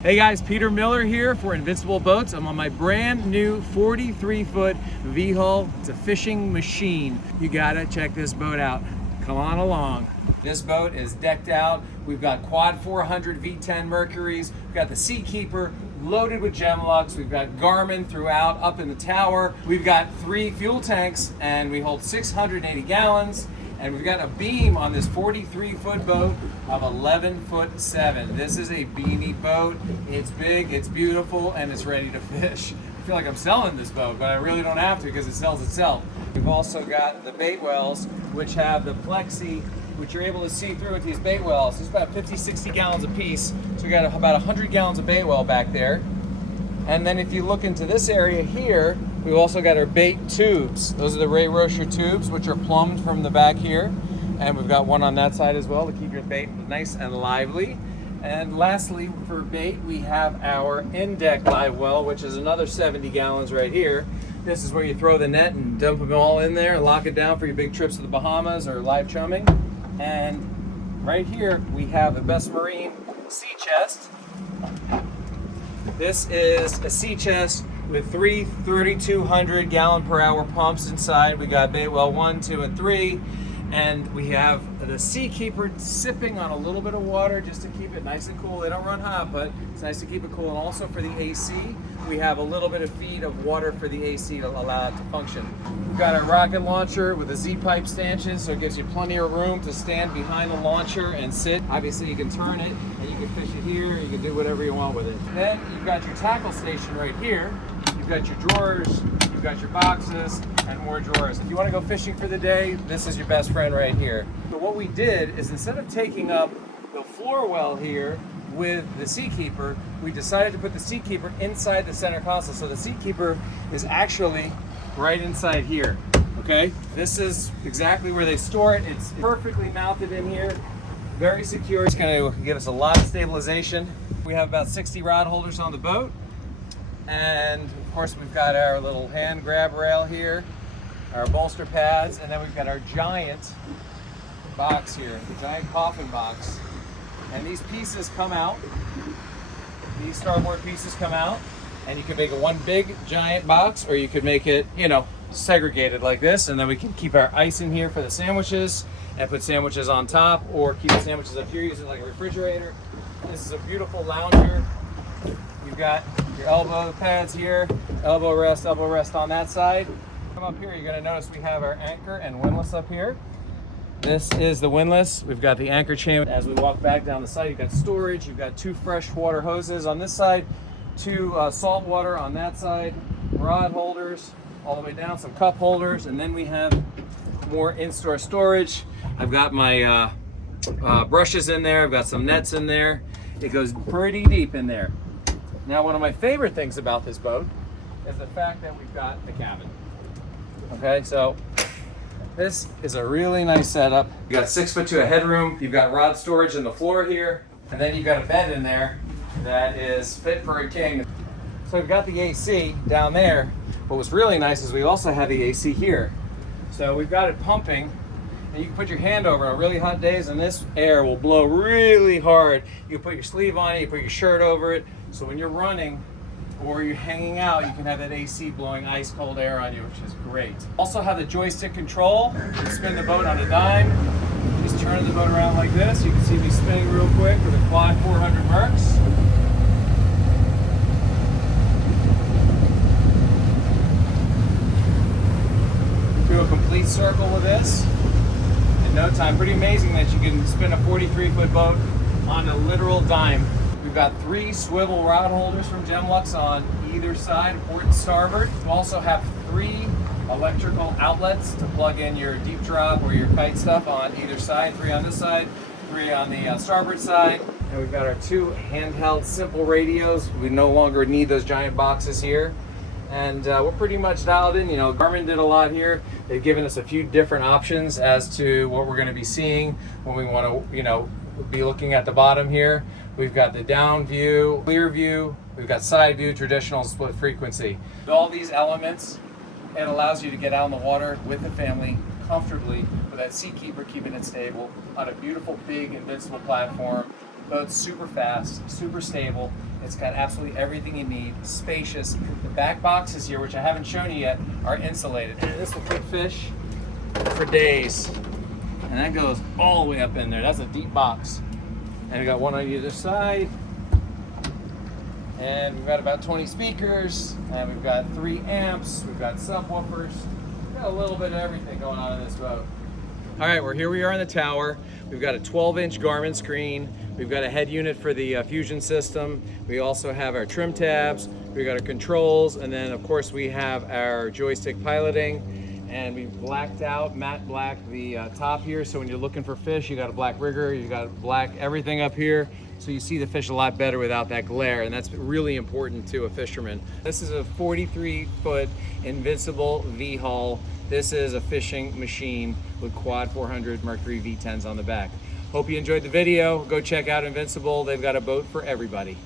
Hey guys, Peter Miller here for Invincible Boats. I'm on my brand new 43-foot V-hull. It's a fishing machine. You gotta check this boat out. Come on along. This boat is decked out. We've got quad 400 V10 Mercuries. We've got the Seakeeper loaded with Gemlux. We've got Garmin throughout up in the tower. We've got 3 fuel tanks and we hold 680 gallons. And we've got a beam on this 43-foot boat of 11'7". This is a beanie boat. It's big, it's beautiful, and it's ready to fish. I feel like I'm selling this boat, but I really don't have to because it sells itself. We've also got the bait wells, which have the plexi, which you're able to see through with these bait wells. It's about 50, 60 gallons a piece. So we got about 100 gallons of bait well back there. And then if you look into this area here, we've also got our bait tubes. Those are the Ray Rocher tubes, which are plumbed from the back here. And we've got one on that side as well to keep your bait nice and lively. And lastly, for bait, we have our in-deck Livewell, which is another 70 gallons right here. This is where you throw the net and dump them all in there and lock it down for your big trips to the Bahamas or live chumming. And right here, we have the Best Marine sea chest. This is a sea chest with 3 3,200 gallon per hour pumps inside. We got bait well 1, 2, and 3. And we have the Seakeeper sipping on a little bit of water just to keep it nice and cool. They don't run hot, but it's nice to keep it cool. And also for the AC, we have a little bit of feed of water for the AC to allow it to function. We've got our rocket launcher with a Z-pipe stanchion, so it gives you plenty of room to stand behind the launcher and sit. Obviously you can turn it and you can fish it here, you can do whatever you want with it. Then you've got your tackle station right here. You've got your drawers, you've got your boxes, and more drawers. If you want to go fishing for the day, this is your best friend right here. So what we did is instead of taking up the floor well here with the Seakeeper, we decided to put the Seakeeper inside the center console. So the Seakeeper is actually right inside here, okay? This is exactly where they store it. It's perfectly mounted in here, very secure. It's gonna give us a lot of stabilization. We have about 60 rod holders on the boat. And of course we've got our little hand grab rail here, our bolster pads, and then we've got our giant box here, the giant coffin box. And these pieces come out, these starboard pieces come out, and you can make it one big giant box, or you could make it, you know, segregated like this, and then we can keep our ice in here for the sandwiches and put sandwiches on top, or keep the sandwiches up here, use it like a refrigerator. This is a beautiful lounger. You've got your elbow pads here, elbow rest on that side. Come up here, you're gonna notice we have our anchor and windlass up here. This is the windlass. We've got the anchor chain. As we walk back down the side, you've got storage. You've got 2 freshwater hoses on this side, 2 salt water on that side, rod holders all the way down, some cup holders, and then we have more in-store storage. I've got my brushes in there. I've got some nets in there. It goes pretty deep in there. Now, one of my favorite things about this boat is the fact that we've got the cabin. Okay, so this is a really nice setup. You've got 6 foot 2 of headroom. You've got rod storage in the floor here. And then you've got a bed in there that is fit for a king. So we've got the AC down there. What was really nice is we also have the AC here. So we've got it pumping, and you can put your hand over it on really hot days, and this air will blow really hard. You can put your sleeve on it, you put your shirt over it. So when you're running or you're hanging out, you can have that AC blowing ice cold air on you, which is great. Also have the joystick control. You can spin the boat on a dime. Just turn the boat around like this. You can see me spinning real quick with a quad 400 Mercs. Do a complete circle with this in no time. Pretty amazing that you can spin a 43-foot boat on a literal dime. We've got 3 swivel rod holders from Gemlux on either side, port and starboard. We also have 3 electrical outlets to plug in your deep drop or your kite stuff on either side. 3 on this side, 3 on the starboard side. And we've got our 2 handheld simple radios. We no longer need those giant boxes here. And we're pretty much dialed in. You know, Garmin did a lot here. They've given us a few different options as to what we're going to be seeing when we want to, you know, be looking at the bottom here. We've got the down view, clear view, we've got side view, traditional, split frequency. With all these elements, it allows you to get out in the water with the family comfortably with that Seakeeper keeping it stable on a beautiful big Invincible platform. Boat's super fast, super stable, It's got absolutely everything you need. Spacious. The back boxes here, which I haven't shown you yet, are insulated. This will keep fish for days. And that goes all the way up in there. That's a deep box. And we got one on either side. And we've got about 20 speakers. And we've got 3 amps. We've got subwoofers. We've got a little bit of everything going on in this boat. All right, here we are in the tower. We've got a 12-inch Garmin screen. We've got a head unit for the fusion system. We also have our trim tabs. We've got our controls, and then of course we have our joystick piloting. And we've blacked out, matte black, the top here. So when you're looking for fish, you got a black rigger, you got black everything up here. So you see the fish a lot better without that glare, and that's really important to a fisherman. This is a 43-foot Invincible V-hull. This is a fishing machine with quad 400 Mark III V10s on the back. Hope you enjoyed the video. Go check out Invincible. They've got a boat for everybody.